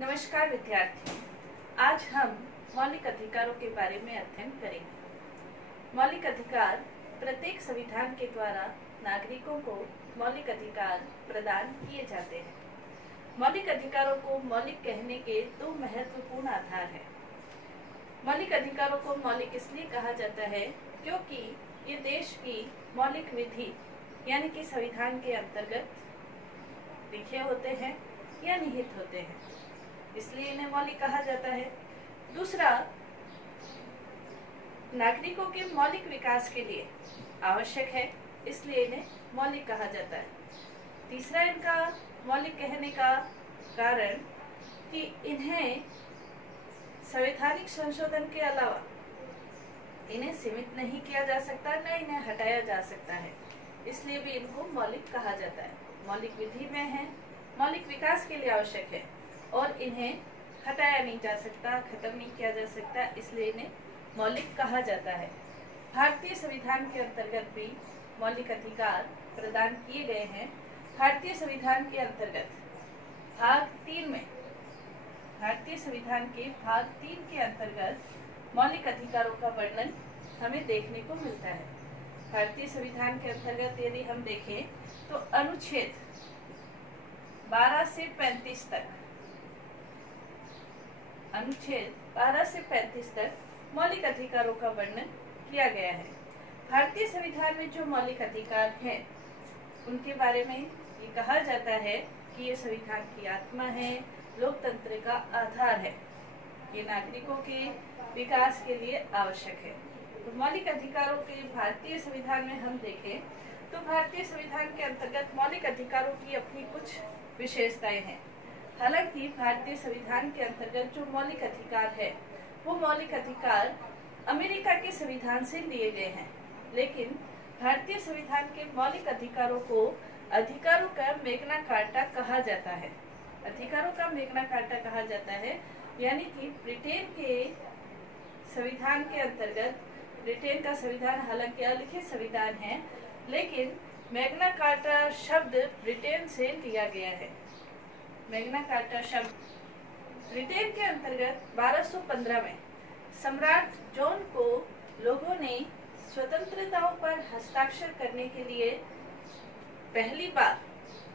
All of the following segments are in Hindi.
नमस्कार विद्यार्थी, आज हम मौलिक अधिकारों के बारे में अध्ययन करेंगे। मौलिक अधिकार प्रत्येक संविधान के द्वारा नागरिकों को मौलिक अधिकार प्रदान किए जाते हैं। मौलिक अधिकारों को मौलिक कहने के दो महत्वपूर्ण आधार हैं। मौलिक अधिकारों को मौलिक इसलिए कहा जाता है क्योंकि ये देश की मौलिक विधि यानी कि संविधान के अंतर्गत लिखे होते हैं या निहित होते हैं, इसलिए इन्हें मौलिक कहा जाता है। दूसरा, नागरिकों के मौलिक विकास के लिए आवश्यक है, इसलिए इन्हें मौलिक कहा जाता है। तीसरा, इनका मौलिक कहने का कारण कि इन्हें संवैधानिक संशोधन के अलावा इन्हें सीमित नहीं किया जा सकता, न इन्हें हटाया जा सकता है, इसलिए भी इनको मौलिक कहा जाता है। मौलिक विधि में है, मौलिक विकास के लिए आवश्यक है और इन्हें हटाया नहीं जा सकता, खत्म नहीं किया जा सकता, इसलिए इन्हें मौलिक कहा जाता है। भारतीय संविधान के अंतर्गत भी मौलिक अधिकार प्रदान किए गए हैं। भारतीय संविधान के अंतर्गत भाग 3 में, भारतीय संविधान के भाग 3 के अंतर्गत मौलिक अधिकारों का वर्णन हमें देखने को मिलता है। भारतीय संविधान के अंतर्गत यदि हम देखें तो अनुच्छेद 12 से 35 तक, अनुच्छेद 12 से 35 तक मौलिक अधिकारों का वर्णन किया गया है। भारतीय संविधान में जो मौलिक अधिकार हैं उनके बारे में ये कहा जाता है कि ये संविधान की आत्मा है, लोकतंत्र का आधार है, ये नागरिकों के विकास के लिए आवश्यक है। तो मौलिक अधिकारों के भारतीय संविधान में हम देखें तो भारतीय संविधान के अंतर्गत मौलिक अधिकारों की अपनी कुछ विशेषताएं हैं। हालांकि भारतीय संविधान के अंतर्गत जो मौलिक अधिकार है वो मौलिक अधिकार अमेरिका के संविधान से लिए गए हैं, लेकिन भारतीय संविधान के मौलिक अधिकारों को अधिकारों का मैग्ना कार्टा कहा जाता है। अधिकारों का मैग्ना कार्टा कहा जाता है, यानी कि ब्रिटेन के संविधान के अंतर्गत, ब्रिटेन का संविधान हालांकि अलिखित संविधान है, लेकिन मैग्ना कार्टा शब्द ब्रिटेन से लिया गया है। मैग्ना कार्टा शब्द ब्रिटेन के अंतर्गत 1215 में सम्राट जॉन को लोगों ने स्वतंत्रताओं पर हस्ताक्षर करने के लिए पहली बार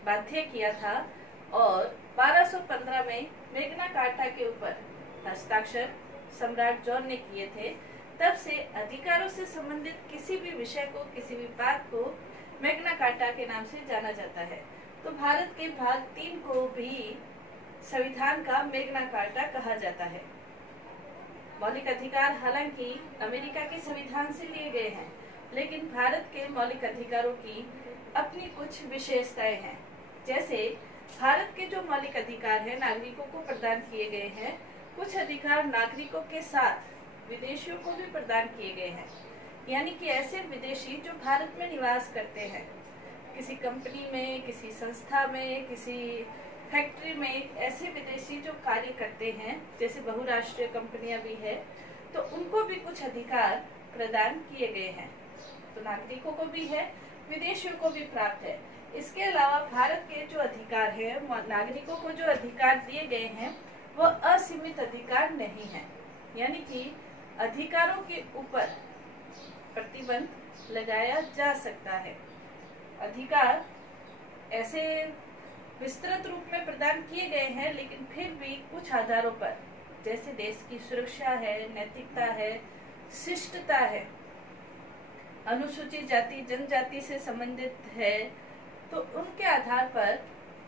बाध्य किया था और 1215 में मैग्ना कार्टा के ऊपर हस्ताक्षर सम्राट जॉन ने किए थे। तब से अधिकारों से संबंधित किसी भी विषय को, किसी भी बात को मैग्ना कार्टा के नाम से जाना जाता है। तो भारत के भाग 3 को भी संविधान का मैग्ना कार्टा कहा जाता है। मौलिक अधिकार हालांकि अमेरिका के संविधान से लिए गए हैं, लेकिन भारत के मौलिक अधिकारों की अपनी कुछ विशेषताएं हैं। जैसे भारत के जो मौलिक अधिकार हैं नागरिकों को प्रदान किए गए हैं, कुछ अधिकार नागरिकों के साथ विदेशियों को भी प्रदान किए गए हैं, यानी कि ऐसे विदेशी जो भारत में निवास करते हैं, किसी कंपनी में, किसी संस्था में, किसी फैक्ट्री में, ऐसे विदेशी जो कार्य करते हैं, जैसे बहुराष्ट्रीय कंपनियां भी है, तो उनको भी कुछ अधिकार प्रदान किए गए हैं। तो नागरिकों को भी है, विदेशियों को भी प्राप्त है। इसके अलावा भारत के जो अधिकार है, नागरिकों को जो अधिकार दिए गए हैं वो असीमित अधिकार नहीं है, यानी कि अधिकारों के ऊपर प्रतिबंध लगाया जा सकता है। अधिकार ऐसे विस्तृत रूप में प्रदान किए गए हैं, लेकिन फिर भी कुछ आधारों पर, जैसे देश की सुरक्षा है, नैतिकता है, शिष्टता है, अनुसूचित जाति जनजाति से संबंधित है, तो उनके आधार पर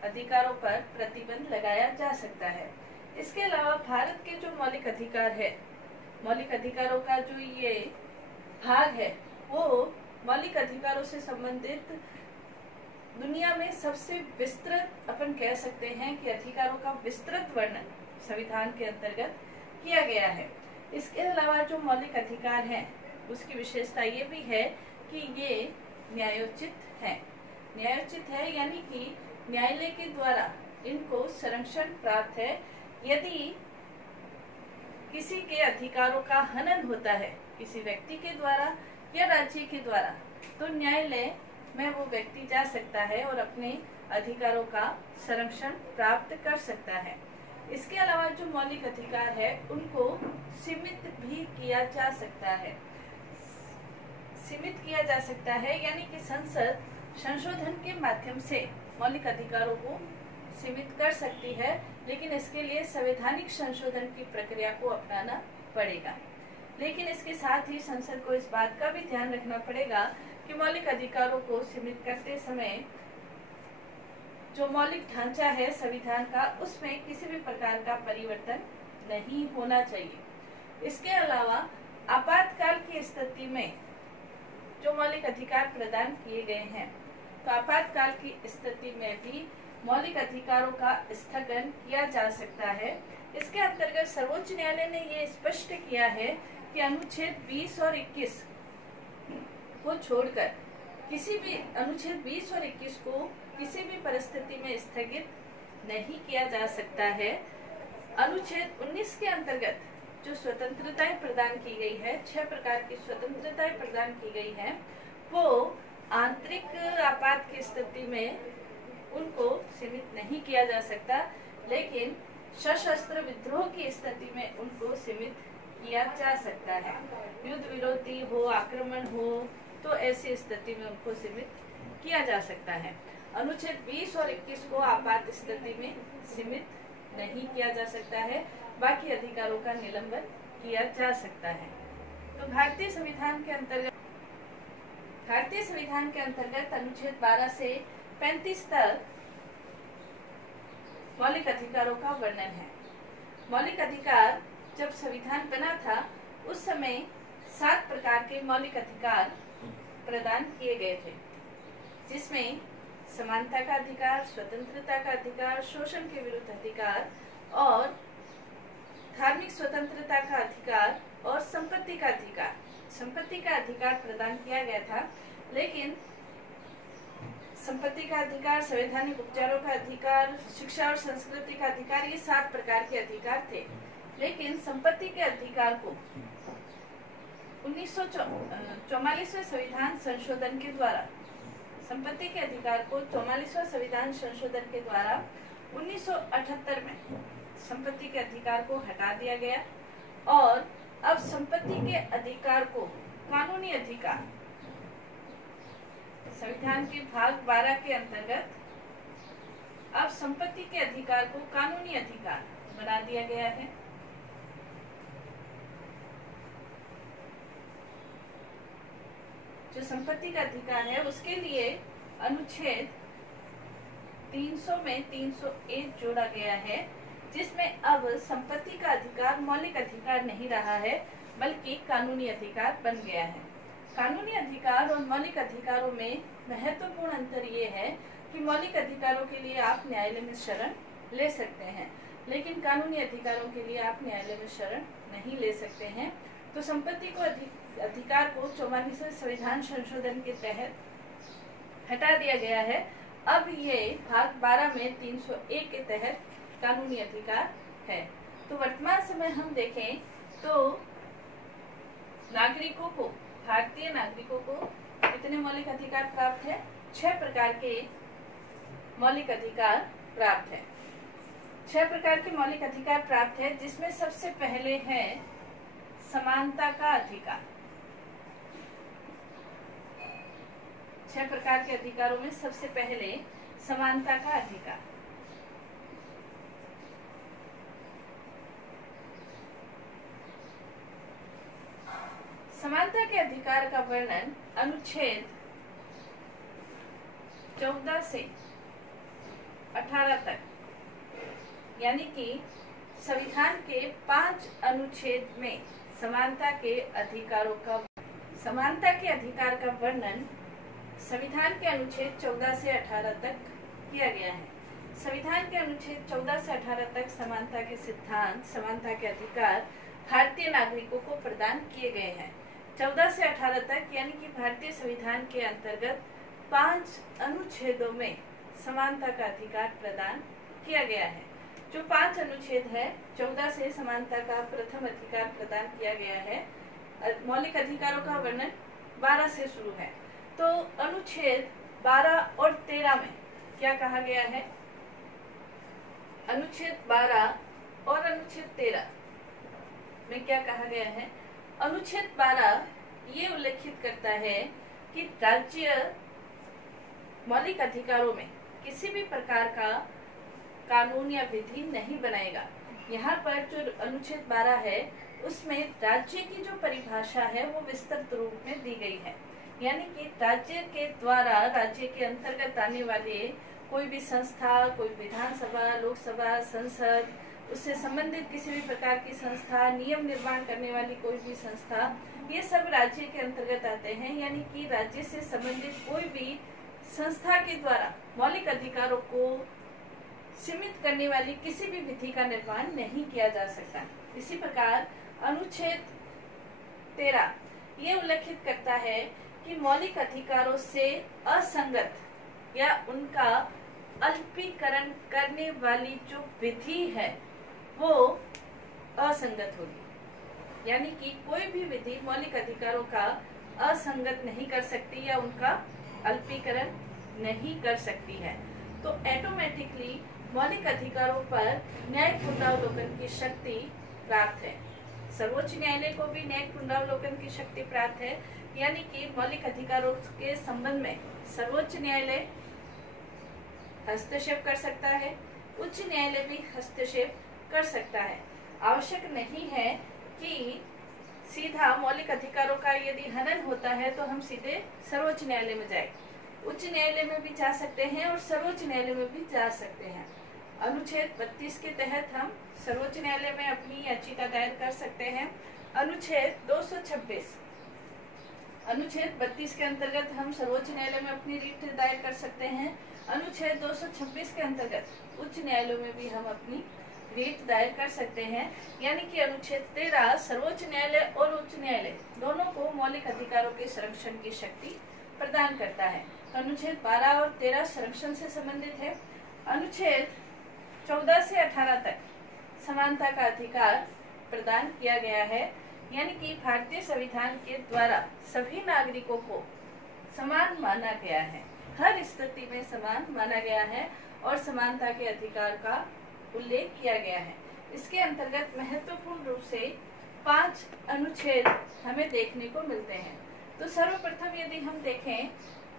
अधिकारों पर प्रतिबंध लगाया जा सकता है। इसके अलावा भारत के जो मौलिक अधिकार है, मौलिक अधिकारों का जो ये भाग है वो मौलिक अधिकारों से संबंधित दुनिया में सबसे विस्तृत, अपन कह सकते हैं कि अधिकारों का विस्तृत वर्णन संविधान के अंतर्गत किया गया है। इसके अलावा जो मौलिक अधिकार हैं उसकी विशेषता ये भी है कि ये न्यायोचित है। न्यायोचित है यानी कि न्यायालय के द्वारा इनको संरक्षण प्राप्त है। यदि किसी के अधिकारों का हनन होता है किसी व्यक्ति के द्वारा या राज्य के द्वारा, तो न्यायालय में वो व्यक्ति जा सकता है और अपने अधिकारों का संरक्षण प्राप्त कर सकता है। इसके अलावा जो मौलिक अधिकार है उनको सीमित भी किया जा सकता है। सीमित किया जा सकता है यानी कि संसद संशोधन के माध्यम से मौलिक अधिकारों को सीमित कर सकती है, लेकिन इसके लिए संवैधानिक संशोधन की प्रक्रिया को अपनाना पड़ेगा। लेकिन इसके साथ ही संसद को इस बात का भी ध्यान रखना पड़ेगा कि मौलिक अधिकारों को सीमित करते समय जो मौलिक ढांचा है संविधान का, उसमें किसी भी प्रकार का परिवर्तन नहीं होना चाहिए। इसके अलावा आपातकाल की स्थिति में जो मौलिक अधिकार प्रदान किए गए हैं, तो आपातकाल की स्थिति में भी मौलिक अधिकारों का स्थगन किया जा सकता है। इसके अंतर्गत सर्वोच्च न्यायालय ने ये स्पष्ट किया है कि अनुच्छेद 20 और 21 को छोड़कर अनुच्छेद 20 और 21 को किसी भी परिस्थिति में स्थगित नहीं किया जा सकता है। अनुच्छेद 19 के अंतर्गत जो स्वतंत्रताएं प्रदान की गई है, 6 प्रकार की स्वतंत्रताएं प्रदान की गई है, वो आंतरिक आपात की स्थिति में उनको सीमित नहीं किया जा सकता, लेकिन सशस्त्र विद्रोह की स्थिति में उनको सीमित किया जा सकता है। युद्ध विरोधी हो, आक्रमण हो, तो ऐसी स्थिति में उनको सीमित किया जा सकता है। अनुच्छेद 20 और 21 को आपात स्थिति में सीमित नहीं किया जा सकता है, बाकी अधिकारों का निलंबन किया जा सकता है। तो भारतीय संविधान के अंतर्गत अनुच्छेद 12 से 35 तक मौलिक अधिकारों का वर्णन है। मौलिक अधिकार जब संविधान बना था उस समय 7 प्रकार के मौलिक अधिकार प्रदान किए गए थे, जिसमें समानता का अधिकार, स्वतंत्रता का अधिकार, शोषण के विरुद्ध अधिकार और धार्मिक स्वतंत्रता का अधिकार और संपत्ति का अधिकार। संपत्ति का अधिकार प्रदान किया गया था, लेकिन संपत्ति का अधिकार, संवैधानिक उपचारों का अधिकार, शिक्षा और संस्कृति का अधिकार, ये 7 प्रकार के अधिकार थे। लेकिन संपत्ति के अधिकार को 1944वें संविधान संशोधन के द्वारा संपत्ति के अधिकार को 44वां संविधान संशोधन के द्वारा 1978 में संपत्ति के अधिकार को हटा दिया गया और अब संपत्ति के अधिकार को कानूनी अधिकार संविधान के भाग 12 के अंतर्गत अब संपत्ति के अधिकार को कानूनी अधिकार बना दिया गया है। जो संपत्ति का अधिकार है उसके लिए अनुच्छेद 300 में 301 जोड़ा गया है, जिसमें अब संपत्ति का अधिकार मौलिक अधिकार नहीं रहा है बल्कि कानूनी अधिकार बन गया है। कानूनी अधिकार और मौलिक अधिकारों में महत्वपूर्ण अंतर ये है कि मौलिक अधिकारों के लिए आप न्यायालय में शरण ले सकते हैं, लेकिन कानूनी अधिकारों के लिए आप न्यायालय में शरण नहीं ले सकते हैं। तो संपत्ति को अधिकार को 44वें संविधान संशोधन के तहत हटा दिया गया है। अब ये भाग 12 में 301 के तहत कानूनी अधिकार है। तो वर्तमान समय हम देखें तो नागरिकों को, भारतीय नागरिकों को कितने मौलिक अधिकार प्राप्त है? 6 प्रकार के मौलिक अधिकार प्राप्त है। 6 प्रकार के मौलिक अधिकार प्राप्त है, जिसमें सबसे पहले है समानता का अधिकार। 6 प्रकार के अधिकारों में सबसे पहले समानता का अधिकार। समानता के अधिकार का वर्णन अनुच्छेद 14 से 18 तक, यानी कि संविधान के 5 अनुच्छेद में समानता के अधिकारों का अधिकार का वर्णन संविधान के अनुच्छेद 14 से 18 तक किया गया है। संविधान के अनुच्छेद 14 से 18 तक समानता के सिद्धांत, समानता के अधिकार भारतीय नागरिकों को प्रदान किए गए हैं। 14 से 18 तक यानी कि भारतीय संविधान के अंतर्गत 5 अनुच्छेदों में समानता का अधिकार प्रदान किया गया है। जो 5 अनुच्छेद है, 14 से समानता का प्रथम अधिकार प्रदान किया गया है। मौलिक अधिकारों का वर्णन 12 से शुरू है। तो अनुच्छेद 12 और 13 में क्या कहा गया है? अनुच्छेद 12 और अनुच्छेद 13 में क्या कहा गया है? अनुच्छेद 12 ये उल्लेखित करता है कि राज्य मौलिक अधिकारों में किसी भी प्रकार का कानून या विधि नहीं बनाएगा। यहाँ पर जो अनुच्छेद 12 है उसमें राज्य की जो परिभाषा है वो विस्तृत रूप में दी गई है, यानी कि राज्य के द्वारा राज्य के अंतर्गत आने वाले कोई भी संस्था, कोई विधानसभा, लोकसभा, संसद, उससे संबंधित किसी भी प्रकार की संस्था, नियम निर्माण करने वाली कोई भी संस्था, ये सब राज्य के अंतर्गत आते हैं। यानी कि राज्य से संबंधित कोई भी संस्था के द्वारा मौलिक अधिकारों को सीमित करने वाली किसी भी विधि का निर्माण नहीं किया जा सकता। इसी प्रकार अनुच्छेद 13 ये उल्लेखित करता है कि मौलिक अधिकारों से असंगत या उनका अल्पीकरण करने वाली जो विधि है वो असंगत होगी, यानी कि कोई भी विधि मौलिक अधिकारों का असंगत नहीं कर सकती या उनका अल्पीकरण नहीं कर सकती है। तो ऑटोमेटिकली मौलिक अधिकारों पर न्यायिक पुनरावलोकन की शक्ति प्राप्त है। सर्वोच्च न्यायालय को भी न्यायिक पुनरावलोकन की शक्ति प्राप्त है, यानी कि मौलिक अधिकारों के संबंध में सर्वोच्च न्यायालय हस्तक्षेप कर सकता है, उच्च न्यायालय भी हस्तक्षेप कर सकता है। आवश्यक नहीं है कि सीधा मौलिक अधिकारों का यदि हनन होता है तो हम सीधे सर्वोच्च न्यायालय में जाए। उच्च न्यायालय में भी जा सकते हैं और सर्वोच्च न्यायालय में भी जा सकते हैं। अनुच्छेद 32 के तहत हम सर्वोच्च न्यायालय में अपनी याचिका दायर कर सकते हैं। अनुच्छेद 226 अनुच्छेद 32 के अंतर्गत हम सर्वोच्च न्यायालय में अपनी रिट दायर कर सकते हैं। अनुच्छेद 226 के अंतर्गत उच्च न्यायालयों में भी हम अपनी रिट दायर कर सकते हैं। यानी कि अनुच्छेद 13 सर्वोच्च न्यायालय और उच्च न्यायालय दोनों को मौलिक अधिकारों के संरक्षण की शक्ति प्रदान करता है। अनुच्छेद 12 और 13 संरक्षण से संबंधित है। अनुच्छेद 14 से 18 तक समानता का अधिकार प्रदान किया गया है, यानी कि भारतीय संविधान के द्वारा सभी नागरिकों को समान माना गया है, हर स्थिति में समान माना गया है और समानता के अधिकार का उल्लेख किया गया है। इसके अंतर्गत महत्वपूर्ण रूप से 5 अनुच्छेद हमें देखने को मिलते हैं। तो सर्वप्रथम यदि हम देखें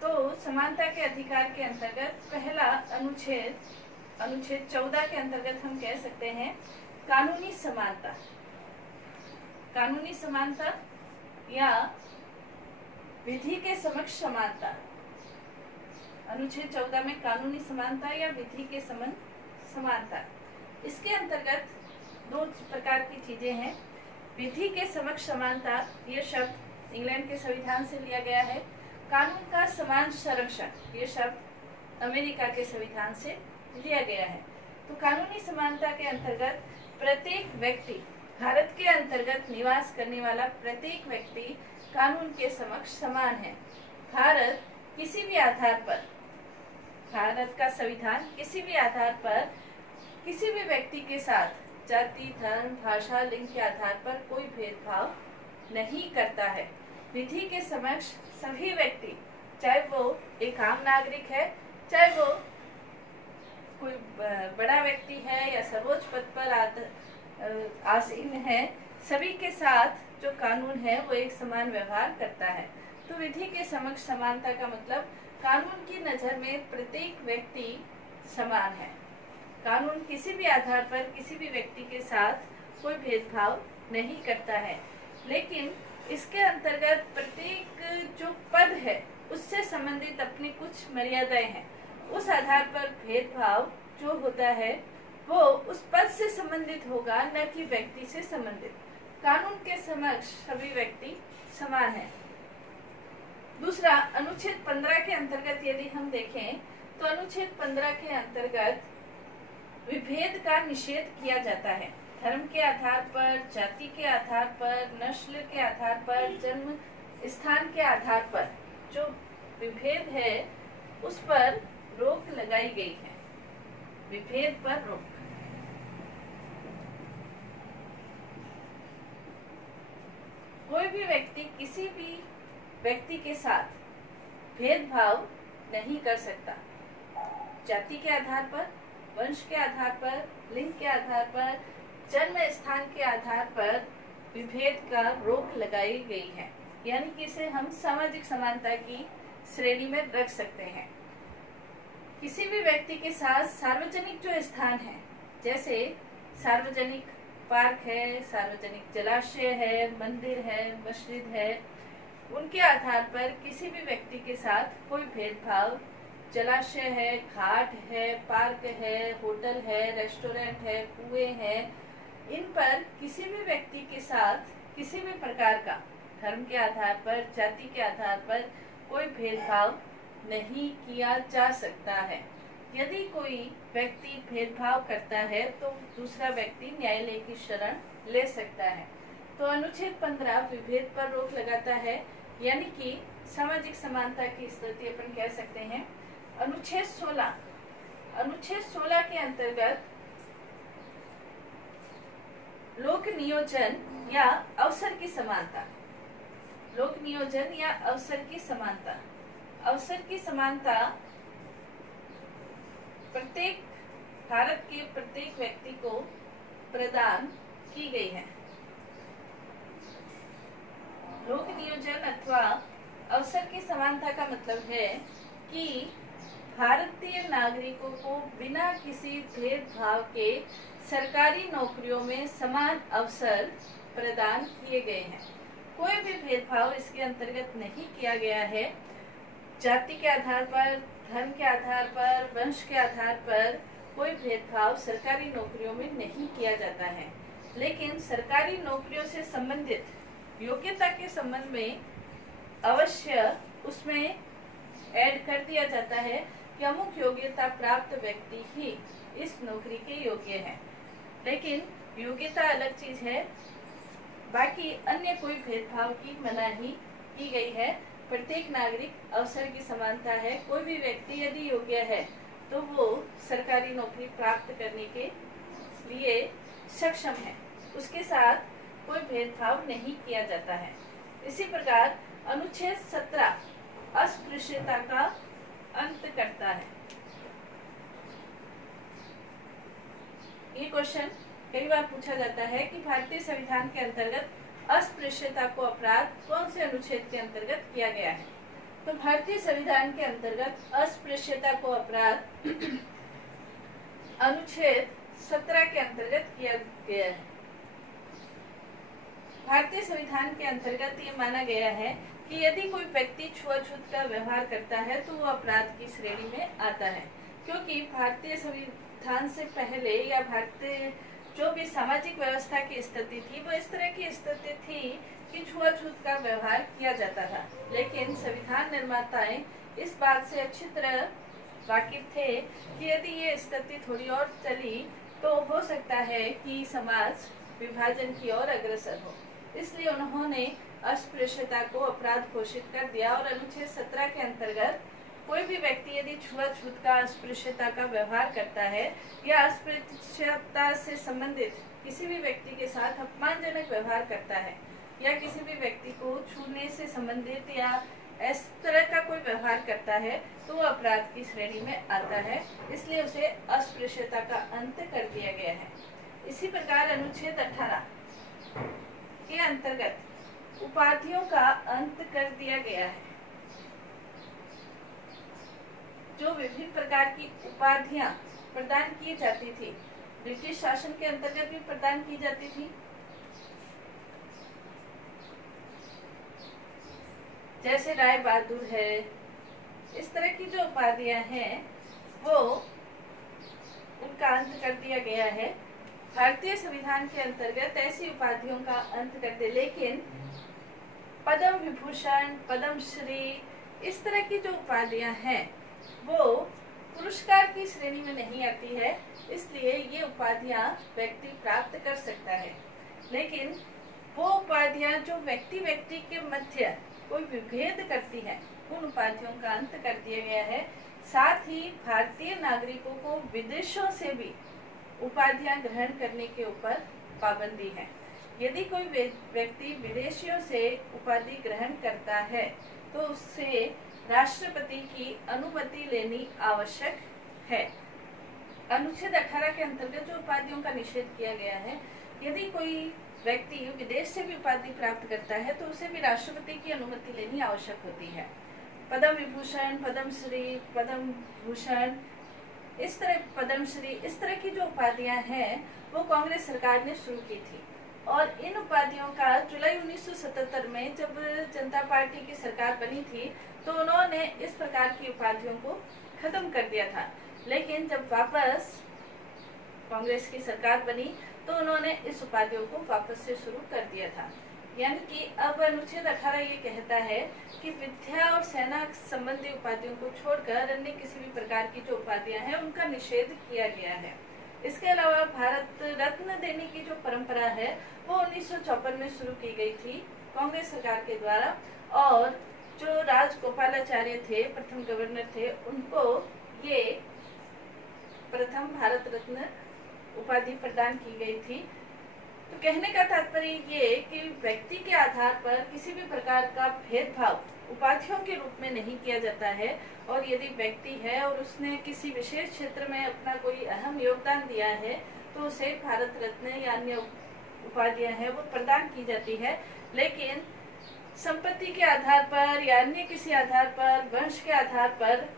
तो समानता के अधिकार के अंतर्गत पहला अनुच्छेद 14 के अंतर्गत हम कह सकते हैं कानूनी समानता। कानूनी समानता या विधि के समक्ष समानता। अनुच्छेद 14 में कानूनी समानता या विधि के समानता। इसके अंतर्गत 2 प्रकार की चीजें हैं। विधि के समक्ष समानता, ये शब्द इंग्लैंड के संविधान से लिया गया है। कानून का समान संरक्षण, ये शब्द अमेरिका के संविधान से लिया गया है। तो कानूनी समानता के अंतर्गत प्रत्येक व्यक्ति, भारत के अंतर्गत निवास करने वाला प्रत्येक व्यक्ति कानून के समक्ष समान है। भारत किसी भी आधार पर, भारत का संविधान किसी भी आधार पर किसी भी व्यक्ति के साथ जाति, धर्म, भाषा, लिंग के आधार पर कोई भेदभाव नहीं करता है। विधि के समक्ष सभी व्यक्ति, चाहे वो एक आम नागरिक है, चाहे वो कोई बड़ा व्यक्ति है या सर्वोच्च पद पर आसीन है, सभी के साथ जो कानून है वो एक समान व्यवहार करता है। तो विधि के समक्ष समानता का मतलब कानून की नजर में प्रत्येक व्यक्ति समान है। कानून किसी भी आधार पर किसी भी व्यक्ति के साथ कोई भेदभाव नहीं करता है, लेकिन इसके अंतर्गत प्रत्येक जो पद है उससे संबंधित अपनी कुछ मर्यादाएं हैं। उस आधार पर भेदभाव जो होता है वो उस पद से संबंधित होगा, न कि व्यक्ति से संबंधित। कानून के समक्ष सभी व्यक्ति समान है। दूसरा, अनुच्छेद 15 के अंतर्गत यदि हम देखें तो अनुच्छेद 15 के अंतर्गत विभेद का निषेध किया जाता है। धर्म के आधार पर, जाति के आधार पर, नस्ल के आधार पर, जन्म स्थान के आधार पर जो विभेद है उस पर रोक लगाई गई है। विभेद पर रोक। कोई भी व्यक्ति किसी भी व्यक्ति के साथ भेदभाव नहीं कर सकता। जाति के आधार पर, वंश के आधार पर, लिंग के आधार पर, जन्म स्थान के आधार पर विभेद का रोक लगाई गई है, यानी कि इसे हम सामाजिक समानता की श्रेणी में रख सकते हैं। किसी भी व्यक्ति के साथ सार्वजनिक जो स्थान है, जैसे सार्वजनिक पार्क है, सार्वजनिक जलाशय है, मंदिर है, मस्जिद है, उनके आधार पर किसी भी व्यक्ति के साथ कोई भेदभाव, जलाशय है, घाट है, पार्क है, होटल है, रेस्टोरेंट है, कुएं है, इन पर किसी भी व्यक्ति के साथ किसी भी प्रकार का धर्म के आधार पर, जाति के आधार पर कोई भेदभाव नहीं किया जा सकता है। यदि कोई व्यक्ति भेदभाव करता है तो दूसरा व्यक्ति न्यायालय की शरण ले सकता है। तो अनुच्छेद 15 विभेद पर रोक लगाता है, यानी कि सामाजिक समानता की स्थिति अपन कह सकते हैं। अनुच्छेद 16 के अंतर्गत लोक नियोजन या अवसर की समानता, लोक नियोजन या अवसर की समानता, अवसर की समानता प्रत्येक भारत के प्रत्येक व्यक्ति को प्रदान की गई है। लोक नियोजन अथवा अवसर की समानता का मतलब है कि भारतीय नागरिकों को बिना किसी भेदभाव के सरकारी नौकरियों में समान अवसर प्रदान किए गए हैं। कोई भी भेदभाव इसके अंतर्गत नहीं किया गया है। जाति के आधार पर, धर्म के आधार पर, वंश के आधार पर कोई भेदभाव सरकारी नौकरियों में नहीं किया जाता है। लेकिन सरकारी नौकरियों से संबंधित योग्यता के संबंध में अवश्य उसमें ऐड कर दिया जाता है कि अमुक योग्यता प्राप्त व्यक्ति ही इस नौकरी के योग्य है। लेकिन योग्यता अलग चीज है, बाकी अन्य कोई भेदभाव की मनाही की गई है। प्रत्येक नागरिक अवसर की समानता है। कोई भी व्यक्ति यदि योग्य है तो वो सरकारी नौकरी प्राप्त करने के लिए सक्षम है, उसके साथ कोई भेदभाव नहीं किया जाता है। इसी प्रकार अनुच्छेद 17 अस्पृश्यता का अंत करता है। ये क्वेश्चन कई बार पूछा जाता है कि भारतीय संविधान के अंतर्गत अस्पृश्यता को अपराध कौन से अनुच्छेद के अंतर्गत किया गया है। तो भारतीय संविधान के अंतर्गत अस्पृश्यता को अपराध अनुच्छेद 17 के अंतर्गत किया गया है। भारतीय संविधान के अंतर्गत ये माना गया है कि यदि कोई व्यक्ति छुआछूत का व्यवहार करता है तो वो अपराध की श्रेणी में आता है, क्योंकि भारतीय संविधान से पहले या भारतीय जो भी सामाजिक व्यवस्था की स्थिति थी वो इस तरह की स्थिति थी कि छुआछूत का व्यवहार किया जाता था। लेकिन संविधान निर्माताएं इस बात से अच्छी तरह वाकिफ थे कि यदि ये स्थिति थोड़ी और चली तो हो सकता है कि समाज विभाजन की ओर अग्रसर हो। इसलिए उन्होंने अस्पृश्यता को अपराध घोषित कर दिया और अनुच्छेद 17 के अंतर्गत कोई भी व्यक्ति यदि छुआछूत का, अस्पृश्यता का व्यवहार करता है या अस्पृश्यता से संबंधित किसी भी व्यक्ति के साथ अपमानजनक व्यवहार करता है या किसी भी व्यक्ति को छूने से संबंधित या इस तरह का कोई व्यवहार करता है तो वो अपराध की श्रेणी में आता है। इसलिए उसे अस्पृश्यता का अंत कर दिया गया है। इसी प्रकार अनुच्छेद 18 के अंतर्गत उपाधियों का अंत कर दिया गया है। जो विभिन्न प्रकार की उपाधियां प्रदान की जाती थी, ब्रिटिश शासन के अंतर्गत भी प्रदान की जाती थी, जैसे राय बहादुर है, इस तरह की जो उपाधियां हैं वो उनका अंत कर दिया गया है। भारतीय संविधान के अंतर्गत ऐसी उपाधियों का अंत कर दे, लेकिन पद्म विभूषण, पद्मश्री, इस तरह की जो उपाधियां हैं वो पुरस्कार की श्रेणी में नहीं आती है। इसलिए ये उपाधियां व्यक्ति प्राप्त कर सकता है। लेकिन वो उपाधियां जो व्यक्ति के मध्य कोई विभेद करती है, उन उपाधियों का अंत कर दिया गया है। साथ ही भारतीय नागरिकों को विदेशों से भी उपाधियां ग्रहण करने के ऊपर पाबंदी है। यदि कोई व्यक्ति विदेशियों से उपाधि ग्रहण करता है तो उससे राष्ट्रपति की अनुमति लेनी आवश्यक है। अनुच्छेद 18 के अंतर्गत जो उपाधियों का निषेध किया गया है, यदि कोई व्यक्ति विदेश से भी उपाधि प्राप्त करता है तो उसे भी राष्ट्रपति की अनुमति लेनी आवश्यक होती है। पद्म विभूषण, पद्मश्री, पद्म भूषण, इस तरह की जो उपाधियां हैं वो कांग्रेस सरकार ने शुरू की थी। और इन उपाधियों का जुलाई 1977 में जब जनता पार्टी की सरकार बनी थी तो उन्होंने इस प्रकार की उपाधियों को खत्म कर दिया था। लेकिन जब वापस कांग्रेस की सरकार बनी तो उन्होंने इस उपाधियों को वापस से शुरू कर दिया था। यानी कि अब अनुच्छेद 18 ये कहता है कि विद्या और सेना संबंधी उपाधियों को छोड़कर अन्य किसी भी प्रकार की जो उपाधियां हैं उनका निषेध किया गया है। इसके अलावा भारत रत्न देने की जो परंपरा है वो 1954 में शुरू की गई थी कांग्रेस सरकार के द्वारा, और जो राजगोपालाचार्य थे, प्रथम गवर्नर थे, उनको ये प्रथम भारत रत्न उपाधि प्रदान की गई थी। तो कहने का तात्पर्य ये कि व्यक्ति के आधार पर किसी भी प्रकार का भेदभाव उपाधियों के रूप में नहीं किया जाता है, और यदि व्यक्ति है और उसने किसी विशेष क्षेत्र में अपना कोई अहम योगदान दिया है तो उसे भारत रत्न या अन्य उपाधियां हैं वो प्रदान की जाती है। लेकिन संपत्ति के आधार पर या अन्य किसी आधार पर, वंश के आधार पर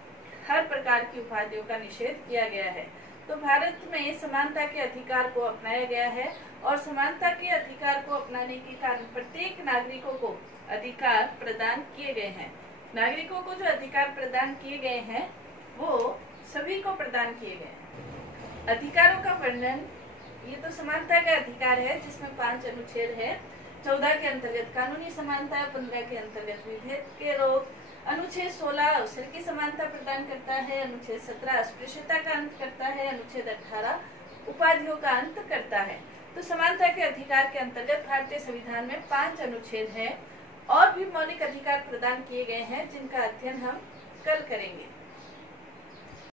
हर प्रकार की उपाधियों का निषेध किया गया है। तो भारत में समानता के अधिकार को अपनाया गया है, और समानता के अधिकार को अपनाने के कारण प्रत्येक नागरिकों को अधिकार प्रदान किए गए हैं। नागरिकों को जो अधिकार प्रदान किए गए हैं वो सभी को प्रदान किए गए हैं। अधिकारों का वर्णन, ये तो समानता का अधिकार है जिसमें 5 अनुच्छेद है। 14 के अंतर्गत कानूनी समानता, 15 के अंतर्गत विभेद के रोक, अनुच्छेद 16 अवसर की समानता प्रदान करता है, अनुच्छेद 17 अस्पृश्यता का अंत करता है, अनुच्छेद 18 उपाधियों का अंत करता है। तो समानता के अधिकार के अंतर्गत भारतीय संविधान में 5 अनुच्छेद हैं और भी मौलिक अधिकार प्रदान किए गए हैं जिनका अध्ययन हम कल करेंगे।